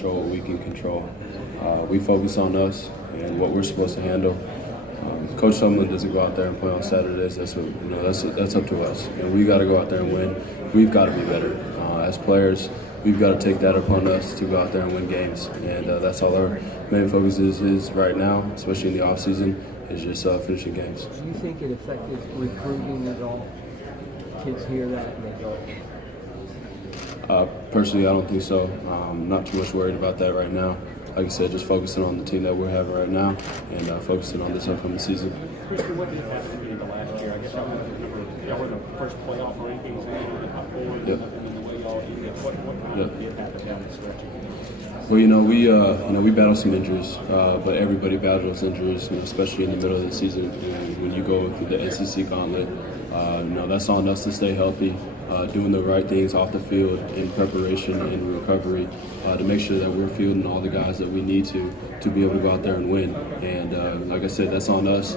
control what we can control. We focus on us and what we're supposed to handle. Coach Sumlin doesn't go out there and play on Saturdays. That's up to us. We got to go out there and win. We've got to be better as players. We've got to take that upon us to go out there and win games, and that's all our main focus is right now, especially in the off season, is just finishing games. Do you think it affected recruiting at all? Kids hear that and they go. Personally, I don't think so. Not too much worried about that right now. Like I said, just focusing on the team that we're having right now and focusing on this upcoming season. What did it have to be in the last year? I guess y'all were the first playoff rankings and the top four, Yep. and then the way y'all ended. What kind of did happen down the stretch? Well, we battled some injuries, but everybody battles injuries, especially in the middle of the season. When you go through the SEC gauntlet, that's on us to stay healthy, doing the right things off the field in preparation and recovery to make sure that we're fielding all the guys that we need to be able to go out there and win. And like I said, that's on us.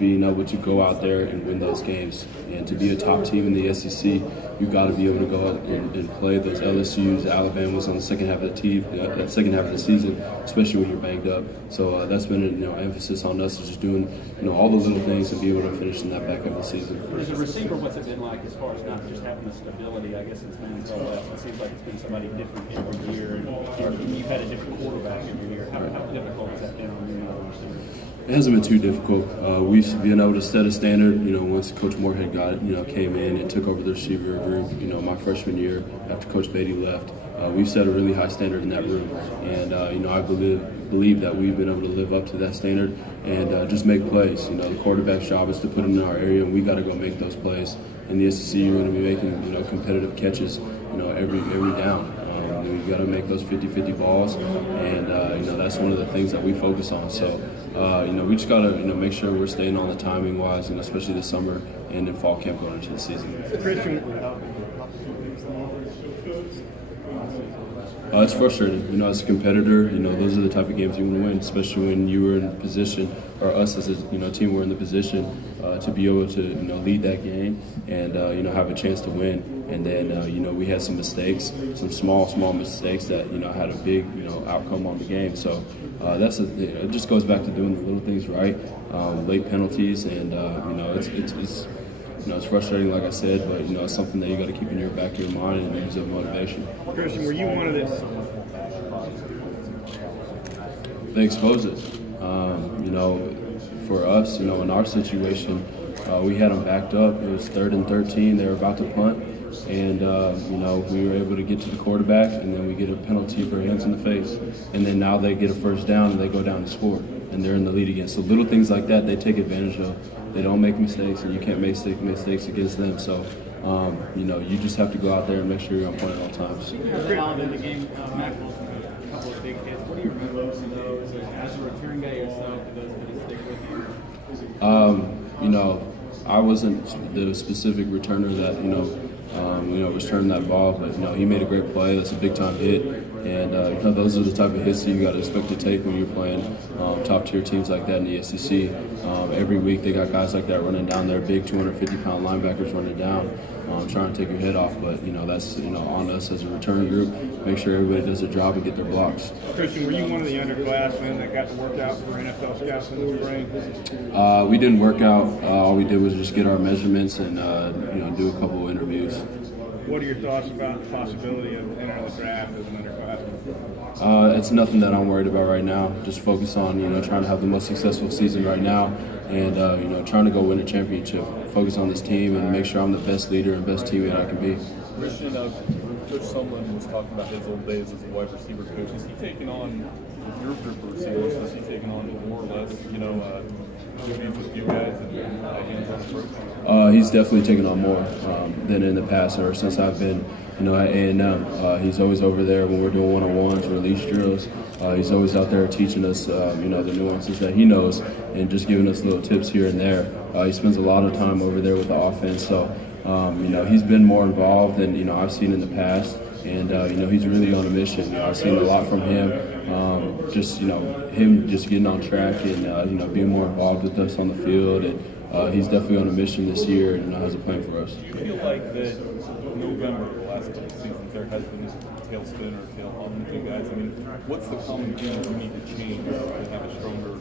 Being able to go out there and win those games. And to be a top team in the SEC, you've got to be able to go out and play those LSU's, Alabama's on the second half of the season, especially when you're banged up. So that's been an emphasis on us, is just doing all the little things to be able to finish in that back half of the season. As a receiver, what's it been like as far as not just having the stability? I guess it's been it seems like it's been somebody different every year, and you've had a different quarterback every year. How difficult has that been on you as a receiver? It hasn't been too difficult. We've been able to set a standard. Once Coach Moorhead came in and took over the receiver group. My freshman year after Coach Beatty left, we've set a really high standard in that room, and I believe that we've been able to live up to that standard and just make plays. The quarterback's job is to put them in our area, and we got to go make those plays. In the SEC, you're going to be making competitive catches, every down. We've got to make those 50-50 balls, and that's one of the things that we focus on. So, we just got to make sure we're staying on the timing wise, especially this summer and in fall camp going into the season. It's frustrating. As a competitor, those are the type of games you want to win, especially when you were in a position, or us as a team were in the position to be able to lead that game and have a chance to win. And then we had some mistakes, some small mistakes that had a big outcome on the game. So it just goes back to doing the little things right, late penalties, and it's frustrating, like I said, but it's something that you got to keep in your back of your mind and use as motivation. Christian, were you one of this? They expose it. For us, in our situation, we had them backed up. It was 3rd and 13. They were about to punt, and we were able to get to the quarterback, and then we get a penalty for hands in the face, and then now they get a first down and they go down and score, and they're in the lead again. So little things like that, they take advantage of. They don't make mistakes, and you can't make mistakes against them. So, you just have to go out there and make sure you're on point at all times. In the game, Matt Wilson had a couple of big hits. What do you remember most of those? As a return guy yourself, did those kind of stick with you? I wasn't the specific returner that returned that ball, but he made a great play. That's a big time hit, and those are the type of hits that you got to expect to take when you're playing top tier teams like that in the SEC. Every week they got guys like that running down there, big 250-pound linebackers running down, trying to take your head off. But that's on us as a return group. Make sure everybody does their job and get their blocks. Christian, were you one of the underclassmen that got to work out for NFL scouts in the spring? We didn't work out. All we did was just get our measurements and do a couple of interviews. What are your thoughts about the possibility of entering the draft as an underclassman? It's nothing that I'm worried about right now. Just focus on trying to have the most successful season right now, and trying to go win a championship. Focus on this team and make sure I'm the best leader and best teammate I can be. Christian, Coach Sumlin was talking about his old days as a wide receiver coach. Is he taking on your group of receivers? Is he taking on more or less, duties with you guys and hands-on approach? He's definitely taken on more than in the past, or since I've been at A&M. He's always over there when we're doing one-on-ones, release drills. He's always out there teaching us, the nuances that he knows and just giving us little tips here and there. He spends a lot of time over there with the offense, so he's been more involved than I've seen in the past, and he's really on a mission. I've seen a lot from him. Him just getting on track and being more involved with us on the field, and he's definitely on a mission this year and has a plan for us. Do you feel like that November, the last couple of seasons, there has been this tailspin or tail pump the two guys. I mean, what's the common thing you need to change to have a stronger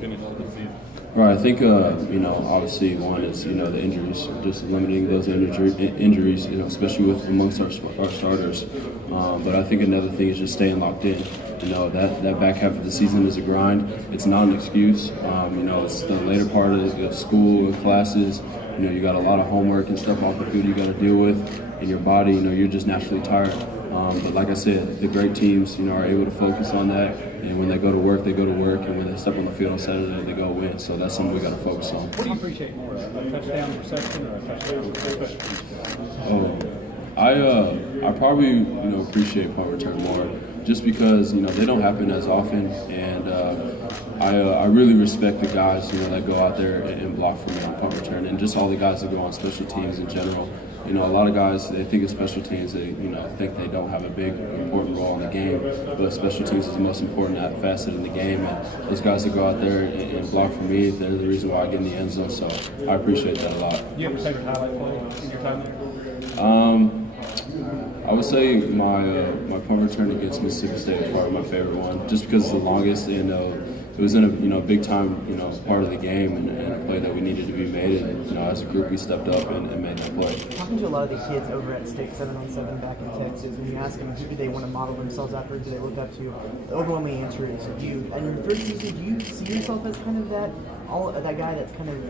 finish to the season? Right, I think obviously one is the injuries, just limiting those injuries, especially with amongst our starters. But I think another thing is just staying locked in. That back half of the season is a grind. It's not an excuse. It's the later part of school and classes. You got a lot of homework and stuff off the field you got to deal with, and your body, you're just naturally tired. But like I said, the great teams, are able to focus on that. And when they go to work, they go to work. And when they step on the field on Saturday, they go win. So that's something we got to focus on. What do you appreciate more, a touchdown reception or a touchdown special teams? I probably appreciate punt return more, just because they don't happen as often, and I really respect the guys that go out there and block for me on punt return, and just all the guys that go on special teams in general. A lot of guys, they think of special teams, they think they don't have a big important role in the game, but special teams is the most important facet in the game, and those guys that go out there and block for me, they're the reason why I get in the end zone. So I appreciate that a lot. Do you ever say a highlight play in your time there? I would say my punt return against Mississippi State was probably my favorite one, just because it's the longest, and it was in a big time part of the game, and a play that we needed to be made, and as a group we stepped up and made that play. Talking to a lot of the kids over at State 7-on-7 back in Texas, when you ask them who do they want to model themselves after, who do they look up to, the overwhelming answer is you. And in your first season, do you see yourself as kind of that guy that's kind of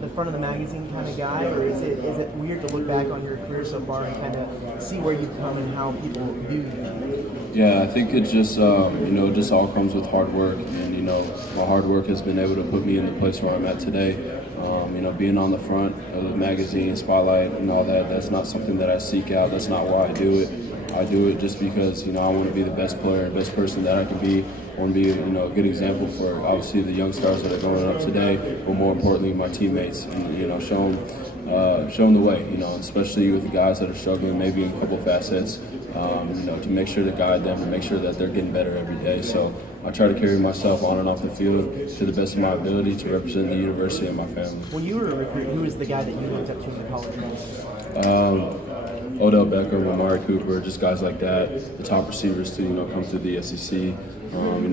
the front of the magazine kind of guy, or is it weird to look back on your career so far and kind of see where you've come and how people view you? Yeah, I think it just it just all comes with hard work, and my hard work has been able to put me in the place where I'm at today. Being on the front of the magazine, spotlight, and all that, that's not something that I seek out. That's not why I do it. I do it just because, I want to be the best player, the best person that I can be. I want to be, a good example for, obviously, the young stars that are going up today, but more importantly, my teammates, and, show them the way, especially with the guys that are struggling maybe in a couple facets, to make sure to guide them and make sure that they're getting better every day. So I try to carry myself on and off the field to the best of my ability to represent the university and my family. When you were a recruit, who was the guy that you looked up to in the college ranks? Odell Beckham, Amari Cooper, just guys like that, the top receivers to come through the SEC.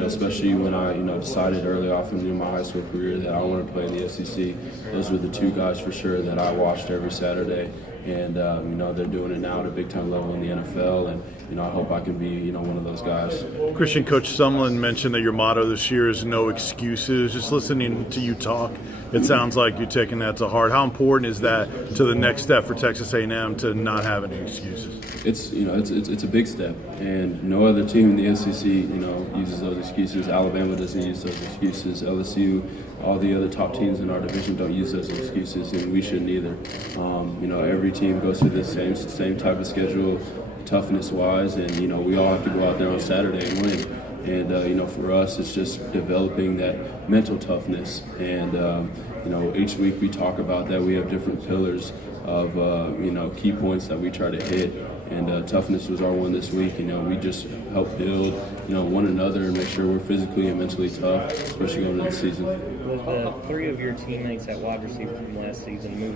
Especially when I decided early off in my high school career that I wanted to play in the SEC. Those were the two guys for sure that I watched every Saturday, and they're doing it now at a big time level in the NFL, and I hope I can be one of those guys. Christian, Coach Sumlin mentioned that your motto this year is no excuses. Just listening to you talk, it sounds like you're taking that to heart. How important is that to the next step for Texas A&M to not have any excuses? It's a big step, and no other team in the SEC uses those excuses. Alabama doesn't use those excuses. LSU, all the other top teams in our division don't use those excuses, and we shouldn't either. Every team goes through the same type of schedule, toughness-wise, and we all have to go out there on Saturday and win. And for us, it's just developing that mental toughness. And each week we talk about that. We have different pillars of key points that we try to hit. And toughness was our one this week. We just help build one another and make sure we're physically and mentally tough, especially going into the season. With the three of your teammates at wide receiver from last season moving